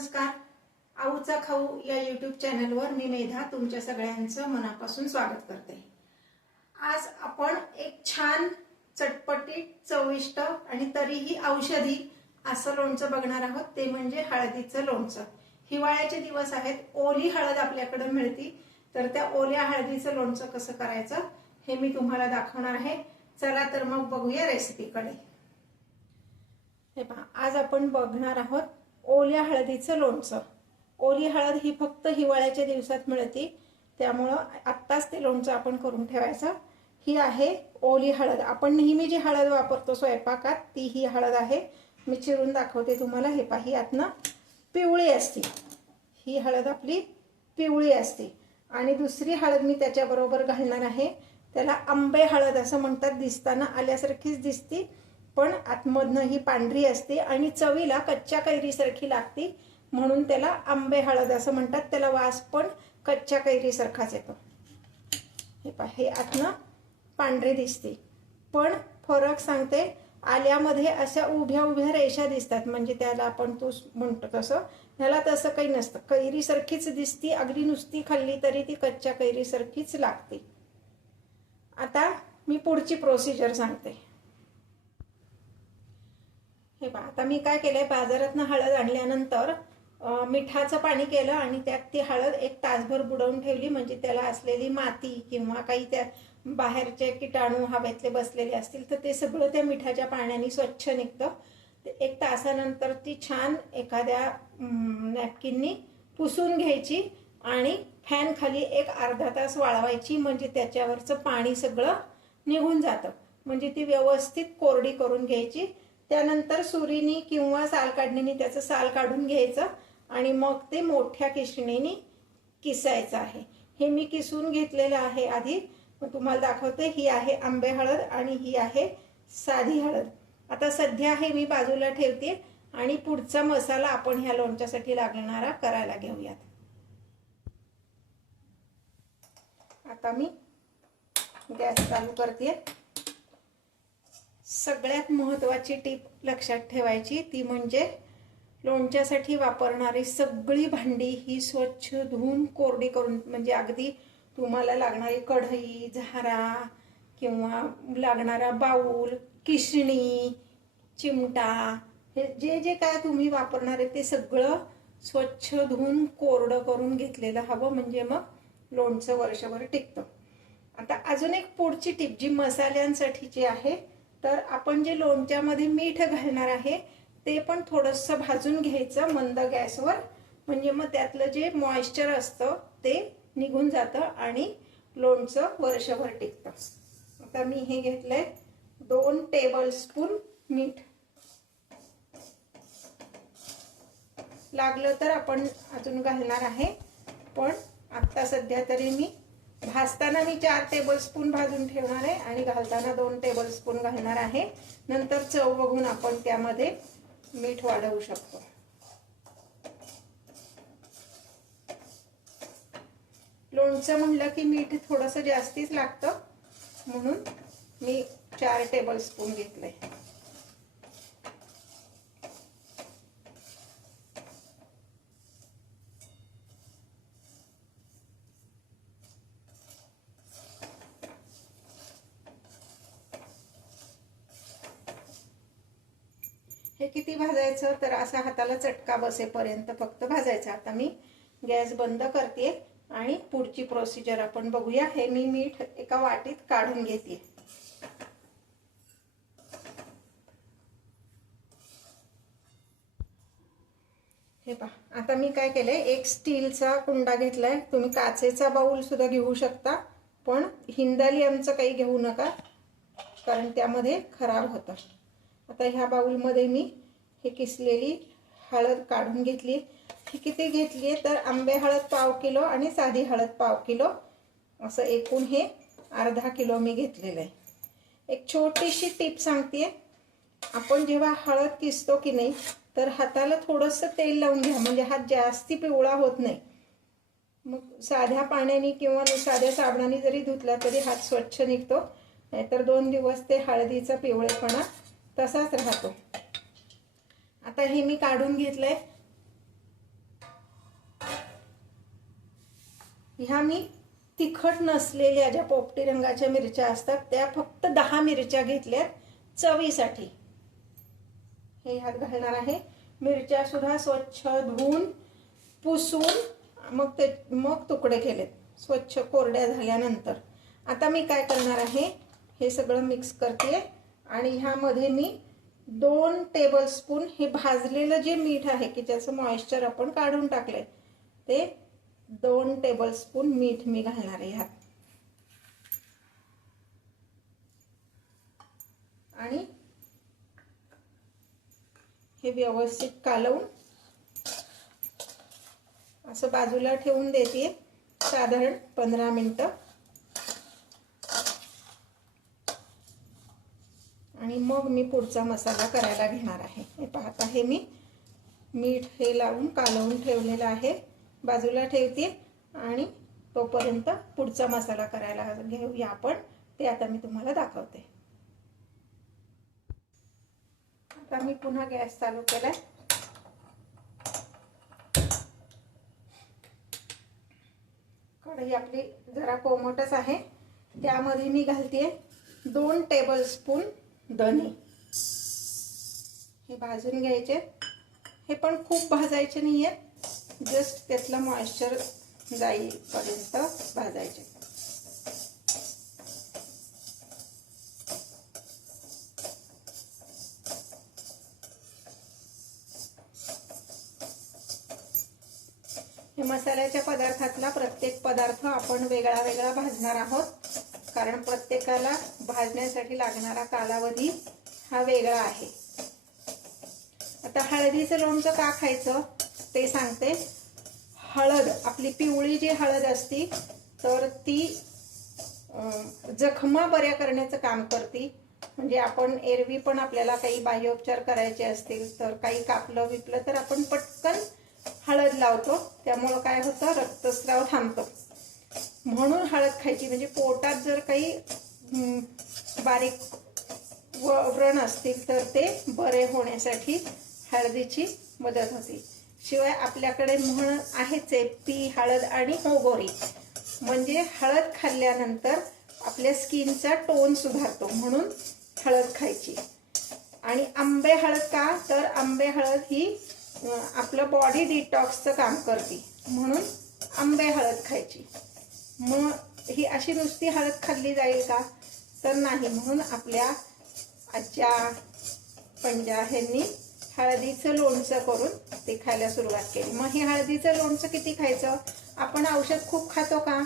नमस्कार. आऊचा खाऊ या युट्यूब चॅनलवर मी मेधा तुमच्या सगळ्यांचं मनापासून स्वागत करते. आज आपण एक छान चटपटीत चविष्ट आणि तरीही औषधी असं लोणचं बघणार आहोत. ते म्हणजे हळदीचं लोणचं. हिवाळ्याचे दिवस आहेत. ओली हळद आपल्याकडे मिळती. तर त्या ओल्या हळदीचं लोणचं कसं करायचं हे मी तुम्हाला दाखवणार आहे. चला तर मग बघूया रेसिपीकडे हे पहा आज आपण बघणार आहोत ओल्या हळदीचं लोणचं. ओली हळद ही फक्त हिवाळ्याच्या दिवसात मिळते. त्यामुळं आत्ताच ते लोणचं आपण करून ठेवायचं. ही आहे ओली हळद. आपण नेहमी जी हळद वापरतो स्वयंपाकात ती ही हळद आहे. मी चिरून दाखवते तुम्हाला. हे पाही यातनं पिवळी असते. ही हळद आपली पिवळी असते. आणि दुसरी हळद मी त्याच्याबरोबर घालणार आहे. त्याला आंबे हळद असं म्हणतात. दिसताना आल्यासारखीच दिसती. पण आतमधनं ही पांढरी असते आणि चवीला कच्च्या कैरीसारखी लागते. म्हणून त्याला आंबे हळद असं म्हणतात. त्याला वास पण कच्च्या कैरीसारखाच येतो. हे पा हे आतनं पांढरे दिसते. पण फरक सांगते आल्यामध्ये अशा उभ्या उभ्या रेषा दिसतात. म्हणजे त्याला आपण तो म्हणतो तसं. ह्याला तसं काही नसतं. कैरीसारखीच दिसती अगदी नुसती खाल्ली तरी ती कच्च्या कैरीसारखीच लागते. आता मी पुढची प्रोसिजर सांगते. हे पहा आता मी काय केलंय बाजारातनं हळद आणल्यानंतर मिठाचं पाणी केलं आणि त्यात ती हळद एक तासभर बुडवून ठेवली. म्हणजे त्याला असलेली माती किंवा काही त्या बाहेरचे किटाणू हवेतले बसलेले असतील तर ते सगळं त्या मिठाच्या पाण्याने स्वच्छ निघतं. एक तासानंतर ती छान एखाद्या नॅपकिननी पुसून घ्यायची आणि फॅन खाली एक अर्धा तास वाळवायची. म्हणजे त्याच्यावरचं पाणी सगळं निघून जातं. म्हणजे ती व्यवस्थित कोरडी करून घ्यायची. त्यानंतर सुरीनी किंवा साल काढणीने त्याचं साल काढून घ्यायचं आणि मग ते मोठ्या किसणीने किसायचं आहे. हे मी किसून घेतलेलं आहे आधी. मग तुम्हाला दाखवते ही आहे आंबे हळद आणि ही आहे साधी हळद. आता सध्या हे मी बाजूला ठेवते आणि पुढचा मसाला आपण ह्या लोणच्यासाठी लागणारा करायला घेऊयात. आता मी गॅस चालू करते. सगळ्यात महत्त्वाची टीप लक्षात ठेवायची ती म्हणजे लोणच्यासाठी वापरणारी सगळी भांडी ही स्वच्छ धुवून कोरडी करून म्हणजे अगदी तुम्हाला लागणारी कढई झारा किंवा लागणारा बाऊल किशणी चिमटा हे जे जे काय तुम्ही वापरणार आहे ते सगळं स्वच्छ धुवून कोरडं करून घेतलेलं हवं म्हणजे मग लोणचं वर्षभर टिकतं. आता अजून एक पुढची टीप जी मसाल्यांसाठीची आहे तर आपण जे लोणच्यामध्ये मीठ घालणार आहे ते पण थोडंसं भाजून घ्यायचं मंद गॅसवर. म्हणजे मग त्यातलं जे मॉइश्चर असतं ते निघून जातं आणि लोणचं वर्षभर टिकतं. आता मी हे घेतलंय दोन टेबलस्पून मीठ. लागलं तर आपण अजून घालणार आहे पण आत्ता सध्या तरी मी भाजताना मी चार टेबलस्पून भाजून ठेवणार आहे आणि घालताना दोन टेबलस्पून घालणार आहे. नंतर चव बघून आपण त्यामध्ये मीठ वाढवू शकतो. लोणचं म्हणलं की मीठ थोडंसं जास्तीच लागतं म्हणून मी चार टेबलस्पून घेतलं आहे हे किती भाजायचं तर असा हाताला चटका बसेपर्यंत फक्त भाजायचा. आता मी गॅस बंद करते आणि पुढची प्रोसिजर आपण बघूया. हे मी मीठ एका वाटीत काढून घेते. हे पहा आता मी काय केलंय? एक स्टीलचा कुंडा घेतलाय. तुम्ही काचेचा बाऊल सुद्धा घेऊ शकता पण हिंदालियमचं काही घेऊ नका कारण त्यामध्ये खराब होतं. आता ह्या बाउलमध्ये मी हे किसलेली हळद काढून घेतली. ही किती घेतली आहे तर आंबे हळद पाव किलो आणि साधी हळद पाव किलो. असं एकूण हे अर्धा किलो मी घेतलेलं आहे. एक छोटीशी टीप सांगते. आपण जेव्हा हळद किसतो की नाही तर हाताला थोडंसं तेल लावून घ्या. म्हणजे हात जास्ती पिवळा होत नाही. मग साध्या पाण्याने किंवा साध्या साबणाने जरी धुतला तरी हात स्वच्छ निघतो. नाहीतर दोन दिवस ते हळदीचा पिवळेपणा तसाच राहतो. आता हे मी काढून घेतलंय. ह्या मी तिखट नसलेल्या ज्या पोपटी रंगाच्या मिरच्या असतात त्या फक्त दहा मिरच्या घेतल्यात चवीसाठी. हे ह्यात घालणार आहे. मिरच्या सुद्धा स्वच्छ धुवून पुसून मग ते मग तुकडे केलेत. स्वच्छ कोरड्या झाल्यानंतर. आता मी काय करणार आहे हे सगळं मिक्स करते आणि ह्यामध्ये मी दोन टेबलस्पून हे भाजलेलं जे मीठ आहे की ज्याचं मॉइश्चर आपण काढून टाकलंय ते दोन टेबलस्पून मीठ मी घालणार आहे ह्यात. आणि हे व्यवस्थित कालवून असं बाजूला ठेवून देते साधारण पंधरा मिनटं आणि मग मी पुढचा मसाला करायला घेणार आहे. हे पाहत आहे मी. मीठ हे लावून कालवून ठेवलेलं आहे. बाजूला ठेवते आणि तोपर्यंत पुढचा मसाला करायला घेऊया आपण. ते आता मी तुम्हाला दाखवते. आता मी पुन्हा गॅस चालू केलाय. कढई आपली जरा कोमटच आहे. त्यामध्ये मी घालते दोन टेबल स्पून धने हे भाजून घ्यायचे. हे पण खूप भाजायचे नाही आहेत जस्ट त्यातलं मॉइश्चर जाईपर्यंत भाजायचे. हे मसाल्याच्या पदार्थातला प्रत्येक पदार्थ आपण वेगळा वेगळा भाजणार आहोत. कारण प्रत्येकाला भाजण्यासाठी लागणारा कालावधी हा वेगळा आहे. आता हळदीचं लोणचं का खायचं ते सांगते. हळद आपली पिवळी जी हळद असती तर ती जखमा बऱ्या करण्याचं काम करते. म्हणजे आपण एरवी पण आपल्याला काही बाह्योपचार करायचे असतील तर काही कापलं विकलं तर आपण पटकन हळद लावतो. त्यामुळं काय होतं? रक्तस्राव थांबतो. म्हणून हळद खायची. म्हणजे पोटात जर काही बारीक व व्रण असतील तर ते बरे होण्यासाठी हळदीची मदत होते. शिवाय आपल्याकडे म्हण आहेच आहे पी हळद आणि मोगोरी. म्हणजे हळद खाल्ल्यानंतर आपल्या स्किनचा टोन सुधारतो म्हणून हळद खायची. आणि आंबे हळद का? तर आंबे हळद ही आपलं बॉडी डिटॉक्सचं काम करते. म्हणून आंबे हळद खायची. मग ही अशी नुसती हळद खाल्ली जाईल का? तर नाही. म्हणून आपल्या आजच्या पंजा ह्यांनी हळदीचं लोणचं करून ते खायला सुरुवात केली. मग हे हळदीचं लोणचं किती खायचं? आपण औषध खूप खातो का?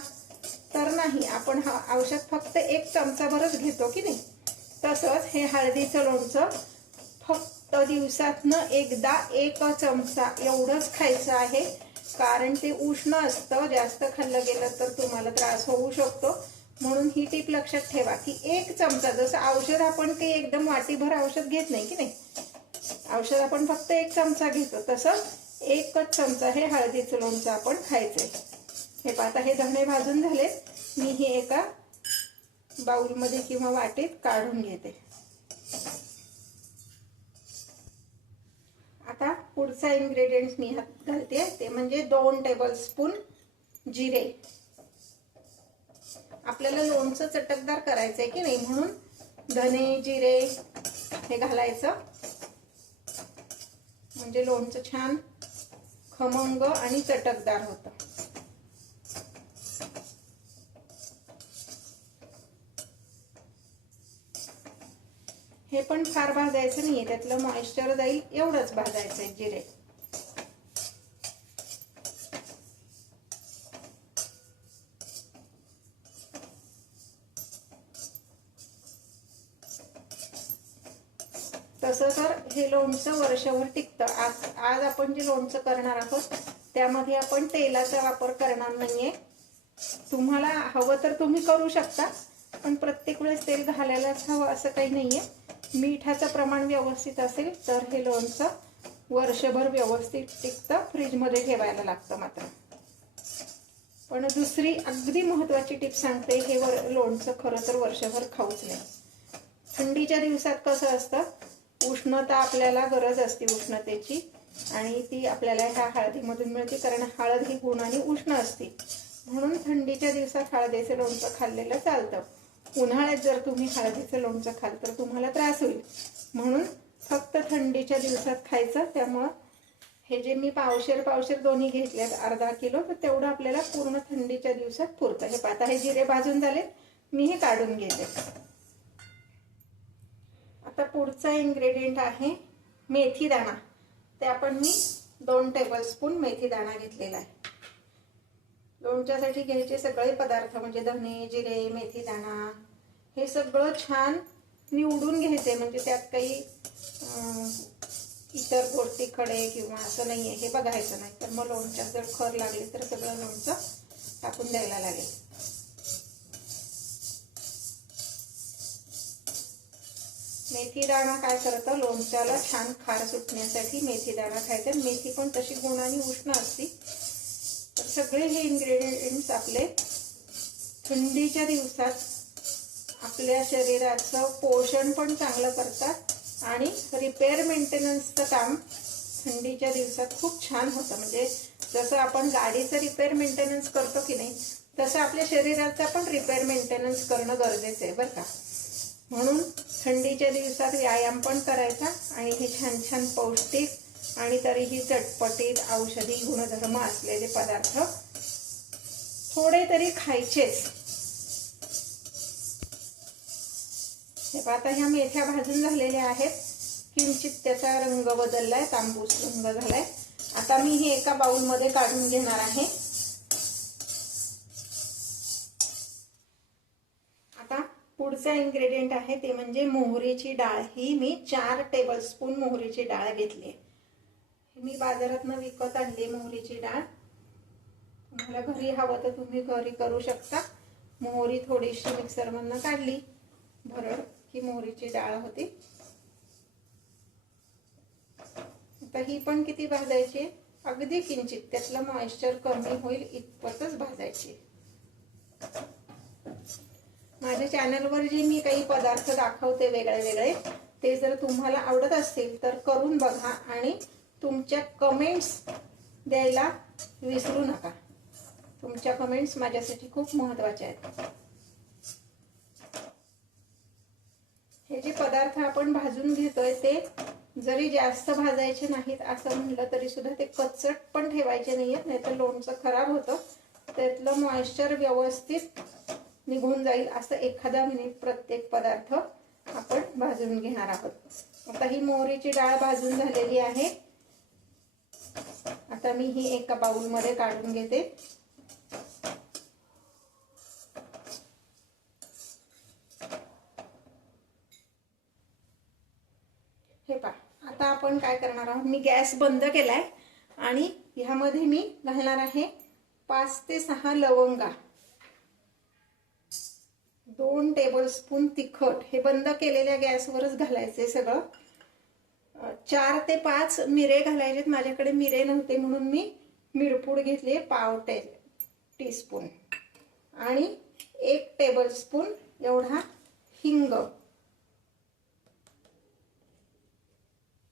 तर नाही. आपण हा औषध फक्त एक चमचाभरच घेतो की नाही? तसंच हे हळदीचं लोणचं फक्त दिवसातनं एकदा एक चमचा एवढंच खायचं आहे. कारण ते उष्ण असतं जास्त खाल्लं गेलं तर तुम्हाला त्रास होऊ शकतो. म्हणून ही टीप लक्षात ठेवा की एक चमचा जसं औषध आपण काही एकदम वाटीभर औषध घेत नाही की नाही? औषध आपण फक्त एक चमचा घेतो तसं एकच चमचा हे हळदीचं लोणचं आपण खायचंय. हे पाहता हे धणे भाजून झाले मी हे एका बाऊलमध्ये किंवा वाटीत काढून घेते. पुढचा इन्ग्रेडियंट मी हात घालते. ते म्हणजे दोन टेबल स्पून जिरे. आपल्याला लोणचं चटकदार करायचं आहे की नाही म्हणून धने जिरे हे घालायचं. म्हणजे लोणचं छान खमंग आणि चटकदार होतं. पण फार भाजायचं नाहीये. त्यातलं मॉइश्चर जाईल एवढंच भाजायचं आहे जिरे तसं तर हे लोणचं वर्षभर टिकतं. आज आज आपण जे लोणचं करणार आहोत त्यामध्ये आपण तेलाचा वापर करणार नाहीये. तुम्हाला हवं तर तुम्ही करू शकता पण प्रत्येक वेळेस तेल घालायलाच हवं असं काही नाहीये. मिठाचं प्रमाण व्यवस्थित असेल तर हे लोणचं वर्षभर व्यवस्थित टिकतं फ्रीजमध्ये ठेवायला लागतं मात्र. पण दुसरी अगदी महत्त्वाची टिप सांगते हे वर लोणचं खरं तर वर्षभर खाऊच नाही थंडीच्या दिवसात कसं असतं उष्णता आपल्याला गरज असते उष्णतेची आणि ती आपल्याला ह्या हळदीमधून मिळते कारण हळद ही गुणाने उष्ण असते. म्हणून थंडीच्या दिवसात हळदीचं लोणचं खाल्लेलं चालतं. उन्हाळ्यात जर तुम्ही हळदीचं लोणचं खाल तर तुम्हाला त्रास होईल. म्हणून फक्त थंडीच्या दिवसात खायचं. त्यामुळं हे जे मी पावशेर पावशेर दोन्ही घेतलेत अर्धा किलो तर तेवढं आपल्याला पूर्ण थंडीच्या दिवसात पुरतं. हे पाता हे जिरे भाजून झाले मी हे काढून घेते. आता पुढचा इन्ग्रेडियंट आहे मेथी दाणा ते आपण मी दोन टेबलस्पून मेथी दाणा घेतलेला आहे. लोणच्यासाठी घ्यायचे सगळे पदार्थ म्हणजे धने जिरे मेथी दाणा हे सगळं छान निवडून घ्यायचे. म्हणजे त्यात काही इतर गोष्टी खडे किंवा असं नाही आहे हे बघायचं नाही. तर मग लोणच्यात जर खर लागले तर सगळं लोणचं टाकून द्यायला लागेल. मेथी दाणा काय करतं? लोणच्याला छान खार सुटण्यासाठी मेथी दाणा खायचा. मेथी पण तशी गुणाने उष्ण असते. तर सगळे हे इन्ग्रेडियंट्स आपले थंडीच्या दिवसात आपल्या शरीराचं पोषण पण चांगलं करतात आणि रिपेअर मेंटेनन्सचं काम थंडीच्या दिवसात खूप छान होतं. म्हणजे जसं आपण गाडीचं रिपेअर मेंटेनन्स करतो की नाही तसं आपल्या शरीराचा पण रिपेअर मेंटेनन्स करणं गरजेचं आहे बरं का. म्हणून थंडीच्या दिवसात व्यायाम पण करायचा आणि हे छान छान पौष्टिक आणि तरीही चटपटीत औषधी गुणधर्म असलेले पदार्थ थोडे तरी खायचेच हे आता ह्या मेथ्या भाजून झालेल्या आहेत. किंचित त्याचा रंग बदललाय तांबूस रंग झालाय. आता मी हे एका बाउलमध्ये काढून घेणार आहे. आता पुढचा इन्ग्रेडियंट आहे ते म्हणजे मोहरीची डाळ. ही मी चार टेबलस्पून मोहरीची डाळ घेतली आहे. मी बाजारातनं विकत आणली मोहरीची डाळ. तुम्हाला घरी हवं तर तुम्ही घरी करू शकता. मोहरी थोडीशी मिक्सरमधनं काढली. भरड ही मोहरीची डाळ होती. आता ही पण किती भाजायची? अगदी किंचित. त्यातलं मॉइश्चर कमी होईल इतपतच भाजायची. माझ्या चॅनलवर जे मी काही पदार्थ दाखवते वेगळे वेगळे ते जर तुम्हाला आवडत असतील तर करून बघा आणि तुमच्या कमेंट्स द्यायला विसरू नका. तुमच्या कमेंट्स माझ्यासाठी खूप महत्त्वाच्या आहेत. हे जे पदार्थ आपण भाजून घेतोय ते जरी जास्त भाजायचे नाहीत असं म्हटलं तरी सुद्धा ते कचट पण ठेवायचे नाही आहेत नाहीतर लोणचं खराब होतं. त्यातलं मॉइश्चर व्यवस्थित निघून जाईल असं एखादा मिनिट प्रत्येक पदार्थ आपण भाजून घेणार आहोत. आता ही मोहरीची डाळ भाजून झालेली आहे. आता मी ही एका बाउलमध्ये काढून घेते. हे पा आता आपण काय करणार आहोत? मी गॅस बंद केलाय आणि ह्यामध्ये मी घालणार आहे पाच ते सहा लवंगा. दोन टेबलस्पून तिखट. हे बंद केलेल्या गॅसवरच घालायचे सगळं. चार ते पाच मिरे घालायचे माझ्याकडे मिरे नव्हते म्हणून मी मिरपूड घेतली पाव टे टीस्पून. आणि एक टेबलस्पून एवढा हिंग.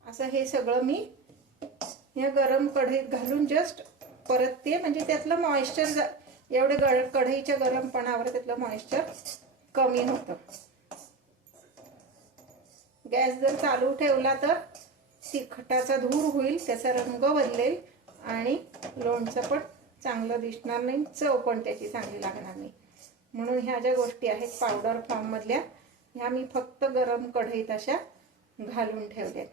असं हे सगळं मी या गरम कढईत घालून जस्ट परतते म्हणजे त्यातलं मॉइश्चर एवढे गड कढईच्या गरमपणावर त्यातलं मॉइश्चर कमी होतं. गॅस जर चालू ठेवला तर तिखटाचा धूर होईल त्याचा रंग बदलेल आणि लोणचं पण चांगलं दिसणार नाही चव पण त्याची चांगली लागणार नाही. म्हणून ह्या ज्या गोष्टी आहेत पावडर फॉर्ममधल्या ह्या मी फक्त गरम कढईत अशा घालून ठेवल्या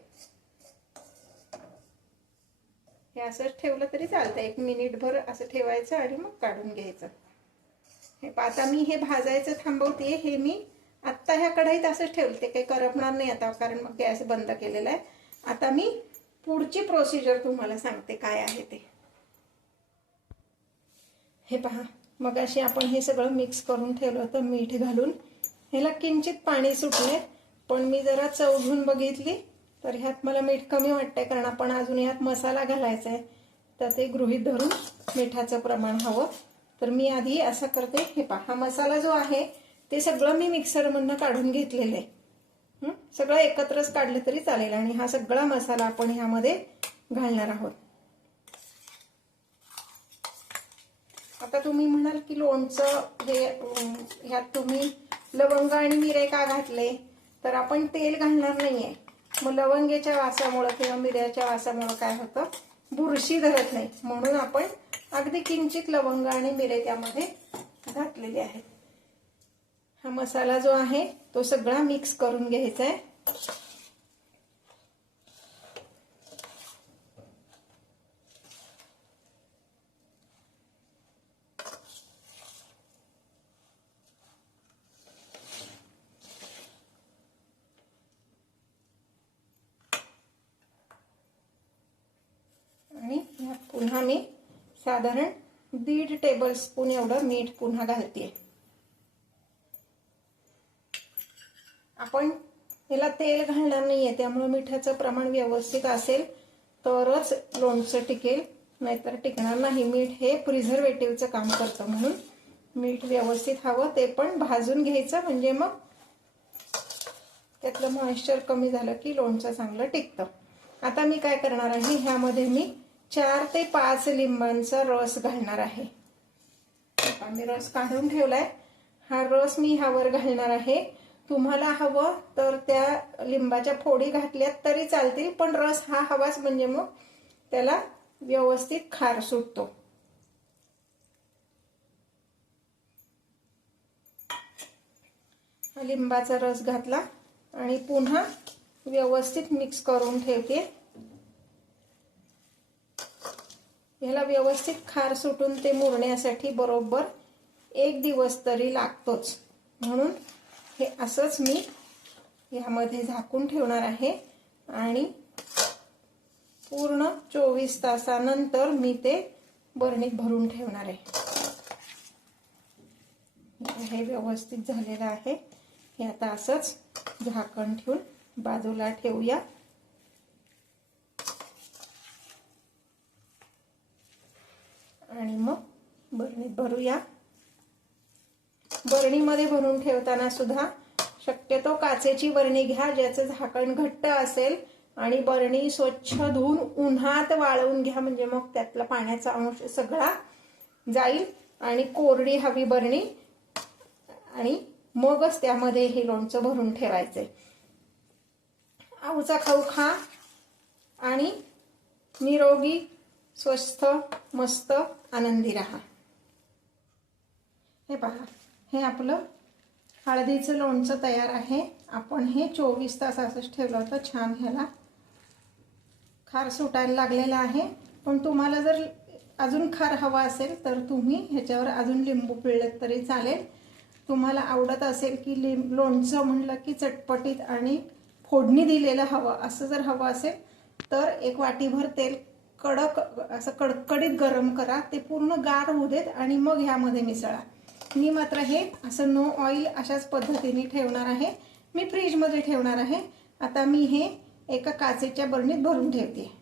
हे असंच ठेवलं तरी चालतं एक मिनिटभर असं ठेवायचं आणि मग काढून घ्यायचं. हे आता मी हे भाजायचं थांबवते हे मी आत्ता ह्या कढईत असंच ठेवलं ते काही करपणार नाही आता कारण मग गॅस बंद केलेला आहे. आता मी पुढची प्रोसिजर तुम्हाला सांगते काय आहे ते. हे पहा मग अशी आपण हे सगळं मिक्स करून ठेवलं होतं मीठ घालून. ह्याला किंचित पाणी सुटले पण मी जरा चव घेऊन बघितली तर ह्यात मला मीठ कमी वाटतंय कारण आपण अजून ह्यात मसाला घालायचा आहे तर ते गृहीत धरून मिठाचं प्रमाण हवं. तर मी आधी असं करते हे पहा हा मसाला जो आहे ते सगळं मी मिक्सरमधनं काढून घेतलेलं आहे. सगळं एकत्रच काढलं तरी चालेल आणि हा सगळा मसाला आपण ह्यामध्ये घालणार आहोत. आता तुम्ही म्हणाल की लोणचं हे ह्यात तुम्ही लवंग आणि मिरे का घातले? तर आपण तेल घालणार नाहीये. मग लवंगेच्या वासामुळं किंवा मिऱ्याच्या वासामुळं काय होतं? बुरशी धरत नाही. म्हणून आपण अगदी किंचित लवंग आणि मिरे त्यामध्ये घातलेले आहेत. हा मसाला जो आहे तो सगळा मिक्स करून घ्यायचा आहे. आणि पुन्हा मी साधारण दीड टेबल स्पून एवढं मीठ पुन्हा घालते आपण याला तेल घालणार नाहीये त्यामुळे मिठाचं प्रमाण व्यवस्थित असेल तरच लोणचं टिकेल नाहीतर टिकणार नाही. मीठ हे प्रिझर्वेटिव्हचं काम करतं म्हणून मीठ व्यवस्थित हवं ते पण भाजून घ्यायचं. म्हणजे मग त्यातलं मॉइश्चर कमी झालं की लोणचं चांगलं टिकतं. आता मी काय करणार आहे ह्यामध्ये मी चार ते पाच लिंबांचा रस घालणार आहे. मी रस काढून ठेवलाय. हा रस मी ह्यावर घालणार आहे. तुम्हाला हवं तर त्या लिंबाच्या फोडी घातल्यात तरी चालतील पण रस हा हवाच म्हणजे मग त्याला व्यवस्थित खार सुटतो. लिंबाचा रस घातला आणि पुन्हा व्यवस्थित मिक्स करून ठेवते. ह्याला व्यवस्थित खार सुटून ते मुरण्यासाठी बरोबर एक दिवस तरी लागतोच. म्हणून हे असंच मी यामध्ये झाकून ठेवणार आहे. आणि पूर्ण चोवीस तासानंतर मी ते बरणीत भरून ठेवणार आहे. हे व्यवस्थित झालेलं आहे. हे आता असंच झाकण ठेवून बाजूला ठेवूया. आणि मग बरणीत भरूया. बरणीमध्ये भरून ठेवताना सुद्धा शक्यतो काचेची बरणी घ्या ज्याचं झाकण घट्ट असेल. आणि बरणी स्वच्छ धुवून उन्हात वाळवून घ्या म्हणजे मग त्यातला पाण्याचा अंश सगळा जाईल. आणि कोरडी हवी बरणी. आणि मगच त्यामध्ये हे लोणचं भरून ठेवायचंय. आऊचा खाऊ खा. आणि निरोगी स्वस्थ मस्त आनंदी राहा. हे पहा. हे आपलं हळदीचं लोणचं तयार आहे. आपण हे चोवीस तास असंच ठेवलं होतं. छान ह्याला खार सुटायला लागलेला आहे. पण तुम्हाला जर अजून खार हवा असेल तर तुम्ही ह्याच्यावर अजून लिंबू पिळलं तरी चालेल. तुम्हाला आवडत असेल की लिंब लोणचं म्हणलं की चटपटीत आणि फोडणी दिलेलं हवं असं जर हवं असेल तर एक वाटीभर तेल कडक असं कडकडीत गरम करा. ते पूर्ण गार होऊ देत आणि मग ह्यामध्ये मिसळा. मी मात्र हे असं नो ऑइल अशाच पद्धतीने ठेवणार आहे. मी फ्रीजमध्ये ठेवणार आहे. आता मी हे एका काचेच्या बरणीत भरून ठेवते.